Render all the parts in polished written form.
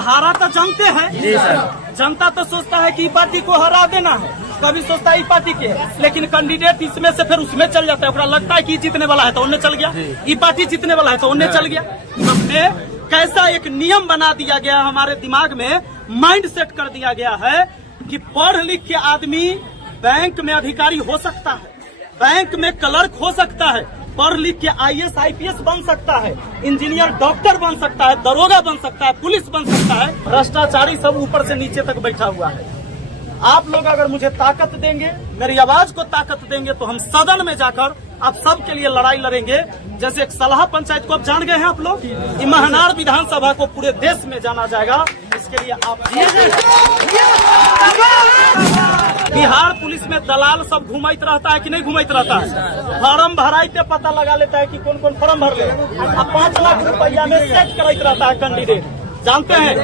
हारा तो जानते हैं जी सर। जनता तो सोचता है कि पार्टी को हरा देना है, कभी सोचता है पार्टी के, लेकिन कैंडिडेट इसमें से फिर उसमें चल जाता है। उसका लगता है कि जीतने वाला है तो उन्हें चल गया, ये पार्टी जीतने वाला है तो उन्हें चल गया। सबने कैसा एक नियम बना दिया गया, हमारे दिमाग में माइंड सेट कर दिया गया है कि पढ़ लिख के आदमी बैंक में अधिकारी हो सकता है, बैंक में क्लर्क हो सकता है, पढ़ लिख के IAS IPS बन सकता है, इंजीनियर डॉक्टर बन सकता है, दरोगा बन सकता है, पुलिस बन सकता है। भ्रष्टाचारी सब ऊपर से नीचे तक बैठा हुआ है। आप लोग अगर मुझे ताकत देंगे, मेरी आवाज को ताकत देंगे, तो हम सदन में जाकर आप सबके लिए लड़ाई लड़ेंगे। जैसे एक सलाह पंचायत को आप जान गए हैं आप लोग, महनार विधानसभा को पूरे देश में जाना जाएगा। इसके लिए आप बिहार पुलिस में दलाल सब घुमाइत रहता है कि नहीं घुमाइत रहता है? फॉर्म भराइते पता लगा लेता है कि कौन कौन फॉर्म भर ले। अब 5 लाख रुपया में सेट कराइत रहता है कैंडिडेट। जानते हैं,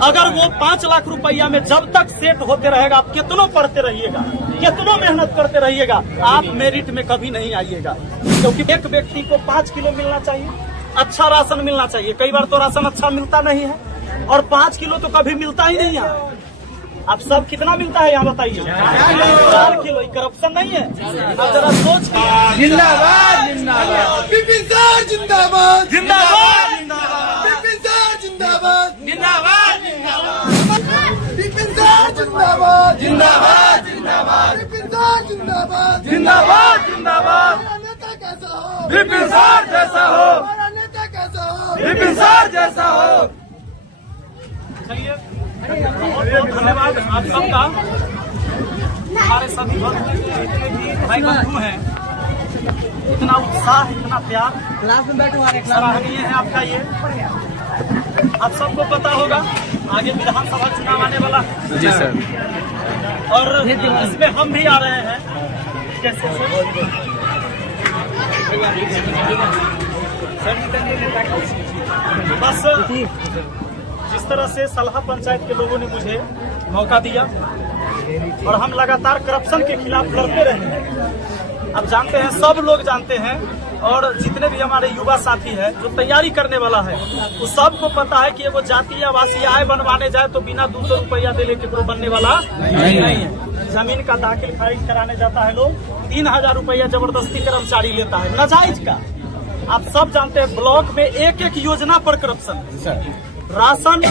अगर वो 5 लाख रुपया में जब तक सेट होते रहेगा, आप कितनों पढ़ते रहिएगा, कितनों मेहनत करते रहिएगा, आप मेरिट में कभी नहीं आइएगा। क्योंकि एक व्यक्ति को 5 किलो मिलना चाहिए, अच्छा राशन मिलना चाहिए। कई बार तो राशन अच्छा मिलता नहीं है, और 5 किलो तो कभी मिलता ही नहीं है। आप सब कितना मिलता है यहाँ बताइए? 4 किलो। करप्शन नहीं है? आप जरा सोच। जिंदाबाद जिंदाबाद विपिन सर जिंदाबाद जिंदाबाद विपिन सर जिंदाबाद जिंदाबाद विपिन सर जिंदाबाद जिंदाबाद जिंदाबाद विपिन सर जिंदाबाद जिंदाबाद जिंदाबाद। हमारा नेता कैसा हो? विपिन सर जैसा हो, हमारा नेता कैसा हो? विपिन सर जैसा हो। चलिए, बहुत बहुत धन्यवाद आप सबका। हमारे सभी जितने भी भाई बंधु हैं, इतना उत्साह, इतना प्यार, क्लास में बैठो, सराहनीय है आपका ये। आप सबको पता होगा आगे विधानसभा चुनाव आने वाला है जी सर, और इसमें हम भी आ रहे हैं। कैसे बस जिस तरह से सलाह पंचायत के लोगों ने मुझे मौका दिया और हम लगातार करप्शन के खिलाफ लड़ते रहे हैं। अब जानते हैं, सब लोग जानते हैं, और जितने भी हमारे युवा साथी हैं जो तैयारी करने वाला है, उस सबको पता है कि वो जातीय आवासीय आय बनवाने जाए तो बिना 200 रुपया दे लेके तो बनने वाला नहीं है। जमीन का दाखिल खारिज कराने जाता है लोग, 3000 रुपया जबरदस्ती कर्मचारी लेता है, नाजायज का। आप सब जानते हैं, ब्लॉक में एक एक योजना पर करप्शन। राशन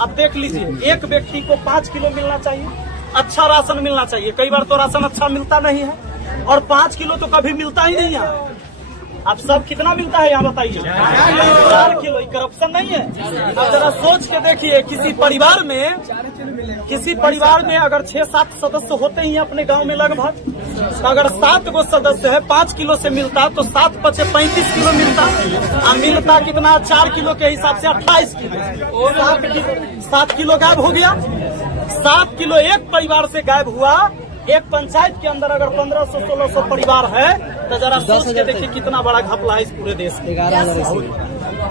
आप देख लीजिए, एक व्यक्ति को 5 किलो मिलना चाहिए, अच्छा राशन मिलना चाहिए। कई बार तो राशन अच्छा मिलता नहीं है, और 5 किलो तो कभी मिलता ही नहीं है। आप सब कितना मिलता है यहाँ बताइए? 4 किलो। करप्शन नहीं है? अब जरा सोच के देखिए, किसी परिवार में अगर 6-7 सदस्य होते ही अपने गांव में लगभग, तो अगर 7 गो सदस्य है, 5 किलो से मिलता तो 7 × 5 = 35 किलो मिलता। मिलता कितना? 4 किलो के हिसाब से 28 किलो। 7 किलो गायब हो गया। 7 किलो एक परिवार से गायब हुआ। एक पंचायत के अंदर अगर 1500-1600 परिवार है, तो जरा सोच के देखिए कितना बड़ा घपला है इस पूरे देश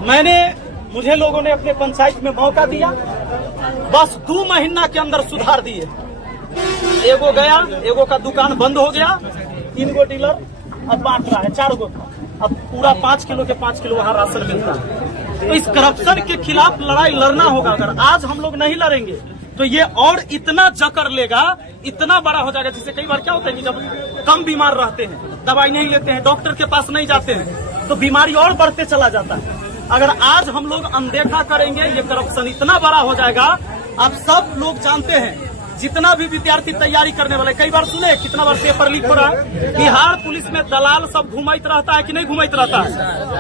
में। मुझे लोगों ने अपने पंचायत में मौका दिया, बस 2 महीना के अंदर सुधार दिए। एगो गया, एगो का दुकान बंद हो गया, 3 गो डीलर अब बांट रहा है, 4 गो का अब पूरा 5 किलो के 5 किलो वहाँ राशन मिलता है। तो इस करप्शन के खिलाफ लड़ाई लड़ना होगा। अगर आज हम लोग नहीं लड़ेंगे तो ये और इतना जकड़ लेगा, इतना बड़ा हो जाएगा। जिससे कई बार क्या होता है कि जब कम बीमार रहते हैं, दवाई नहीं लेते हैं, डॉक्टर के पास नहीं जाते हैं, तो बीमारी और बढ़ते चला जाता है। अगर आज हम लोग अनदेखा करेंगे, ये करप्शन इतना बड़ा हो जाएगा। आप सब लोग जानते हैं, जितना भी विद्यार्थी तैयारी करने वाले, कई बार सुने कितना बार पेपर लीक हो रहा है। बिहार पुलिस में दलाल सब घुमाइत रहता है कि नहीं घुमाइत रहता है?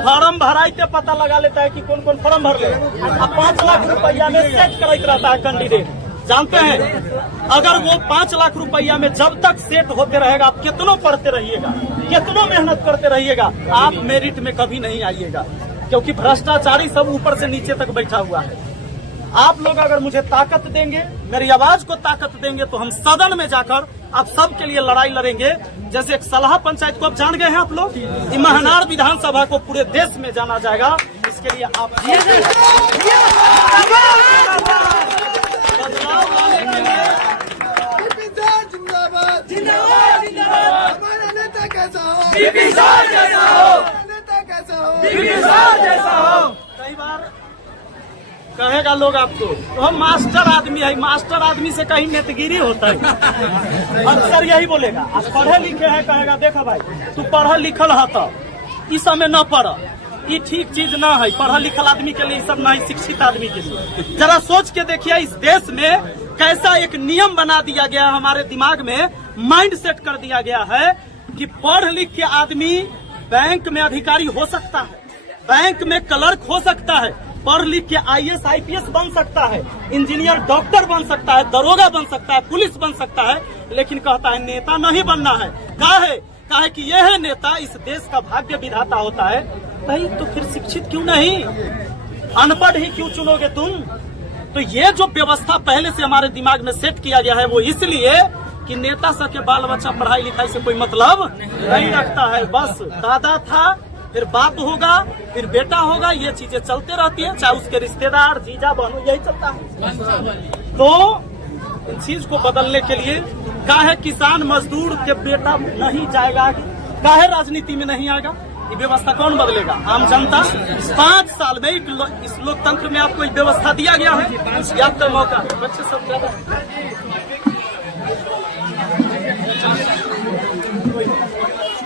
फॉर्म भराइते पता लगा लेता है कि कौन कौन फॉर्म भर ले। अब 5 लाख रुपया में सेट कराइत रहता है कैंडिडेट। जानते हैं, अगर वो 5 लाख रुपया में जब तक सेट होते रहेगा, आप कितनों पढ़ते रहिएगा, कितनों मेहनत करते रहिएगा, आप मेरिट में कभी नहीं आइएगा। क्योंकि भ्रष्टाचारी सब ऊपर से नीचे तक बैठा हुआ है। आप लोग अगर मुझे ताकत देंगे, मेरी आवाज को ताकत देंगे, तो हम सदन में जाकर आप सबके लिए लड़ाई लड़ेंगे। जैसे एक सलाह पंचायत को आप जान गए हैं आप लोग, महनार विधानसभा को पूरे देश में जाना जाएगा। इसके लिए आप बदलाव लाने के लिए विपिन सर जिंदाबाद जिंदाबाद जिंदाबाद। हमारा नेता कैसा हो? विपिन सर जैसा हो, हमारा नेता कैसा हो? विपिन सर जैसा हो। कई बार कहेगा कहेगा लोग आपको, तो हम मास्टर आदमी है, मास्टर आदमी से कहीं नेतगिरी होता है। अक्सर यही बोलेगा, आज पढ़े लिखे है, कहेगा देखा भाई तू पढ़ल लिखल है तो इस समय न पढ़, ये ठीक चीज ना है। पढ़ल लिखल आदमी के लिए सब ना है, शिक्षित आदमी के लिए। जरा सोच के देखिए इस देश में कैसा एक नियम बना दिया गया, हमारे दिमाग में माइंड सेट कर दिया गया है कि पढ़ लिख के आदमी बैंक में अधिकारी हो सकता है, बैंक में क्लर्क हो सकता है, पढ़ लिख के IAS IPS बन सकता है, इंजीनियर डॉक्टर बन सकता है, दरोगा बन सकता है, पुलिस बन सकता है, लेकिन कहता है नेता नहीं बनना है। काहे कि यह है नेता इस देश का भाग्य विधाता होता है। भाई तो फिर शिक्षित क्यों नहीं, अनपढ़ ही क्यों चुनोगे तुम? तो ये जो व्यवस्था पहले से हमारे दिमाग में सेट किया गया है वो इसलिए कि नेता सब के बाल बच्चा पढ़ाई लिखाई से कोई मतलब नहीं रखता है। बस दादा था, फिर बाप होगा, फिर बेटा होगा, ये चीजें चलते रहती है, चाहे उसके रिश्तेदार जीजा बहनों, यही चलता है। तो इन चीज को बदलने के लिए काहे किसान मजदूर के बेटा नहीं जाएगा आगे, काहे राजनीति में नहीं आएगा, ये व्यवस्था कौन बदलेगा? आम जनता। 5 साल में इस लोकतंत्र में आपको एक व्यवस्था दिया गया है, ये आपका मौका है। बच्चे सब ज्यादा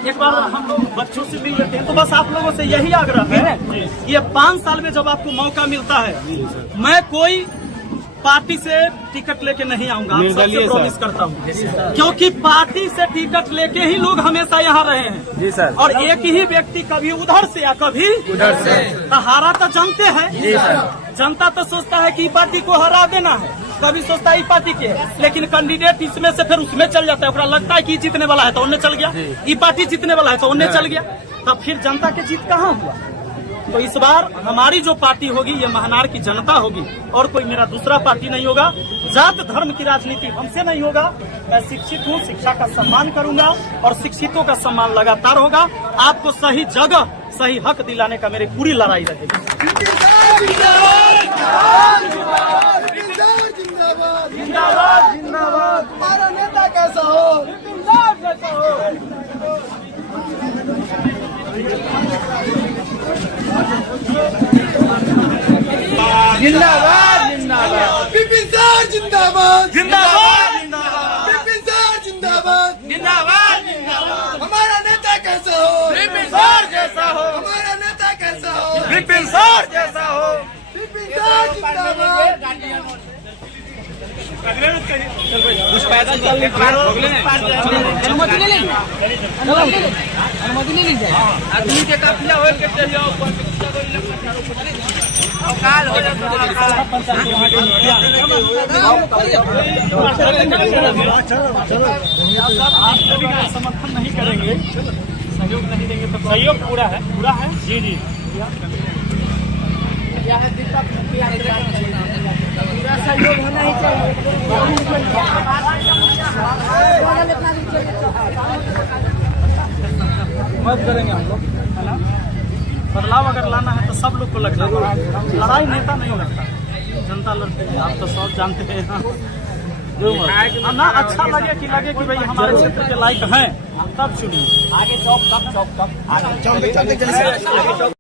एक बार हम लोग बच्चों से मिल लेते हैं, तो बस आप लोगों से यही आग्रह है, ये 5 साल में जब आपको मौका मिलता है, मैं कोई पार्टी से टिकट लेके नहीं आऊंगा, आप सबसे प्रॉमिस करता हूँ, क्योंकि पार्टी से टिकट लेके ही लोग हमेशा यहाँ रहे हैं जी सर। और एक ही व्यक्ति कभी उधर से या कभी उधर से, तो हारा तो जानते हैं जी सर। जनता तो सोचता है कि पार्टी को हरा देना है, कभी सोचता है पार्टी के, लेकिन कैंडिडेट इसमें से फिर उसमें चल जाता है, उसका लगता है कि जीतने वाला है तो उन्हें चल गया, ये पार्टी जीतने वाला है तो उन्हें चल गया, तब फिर जनता की जीत कहाँ हुआ? तो इस बार हमारी जो पार्टी होगी ये महानार की जनता होगी, और कोई मेरा दूसरा पार्टी नहीं होगा। जात धर्म की राजनीति हमसे नहीं होगा। मैं शिक्षित हूँ, शिक्षा का सम्मान करूंगा और शिक्षितों का सम्मान लगातार होगा। आपको सही जगह सही हक दिलाने का मेरी पूरी लड़ाई रहेगी। जिंदाबाद जिंदाबाद जिंदाबाद। हमारा नेता कैसा हो, जिंदाबाद जिंदाबाद। विपिन सर जिंदाबाद जिंदाबाद जिंदाबाद। विपिन सर जिंदाबाद जिंदाबाद जिंदाबाद। हमारा नेता कैसा हो, विपिन सर जैसा हो, हमारा नेता कैसा हो, विपिन सर जैसा हो। विपिन सर जिंदाबाद। कुछ पैदल चल के अनुमति नहीं लेंगे, अनुमति नहीं ली जाए, आदमी के काफिला हो के चल जाओ, काल हो आप सभी का समर्थन नहीं करेंगे, सहयोग नहीं देंगे तो सहयोग पूरा है जी जी। पूरा सहयोग होना ही चाहिए। मत करेंगे हम लोग, है ना? बदलाव अगर लाना है तो सब लोग को लगना है, लड़ाई नेता नहीं लड़ता, जनता लड़ती है। आप तो सब जानते हैं ना, अच्छा लगे कि भाई हमारे क्षेत्र के लायक हैं, तब चुनिए। आगे चौक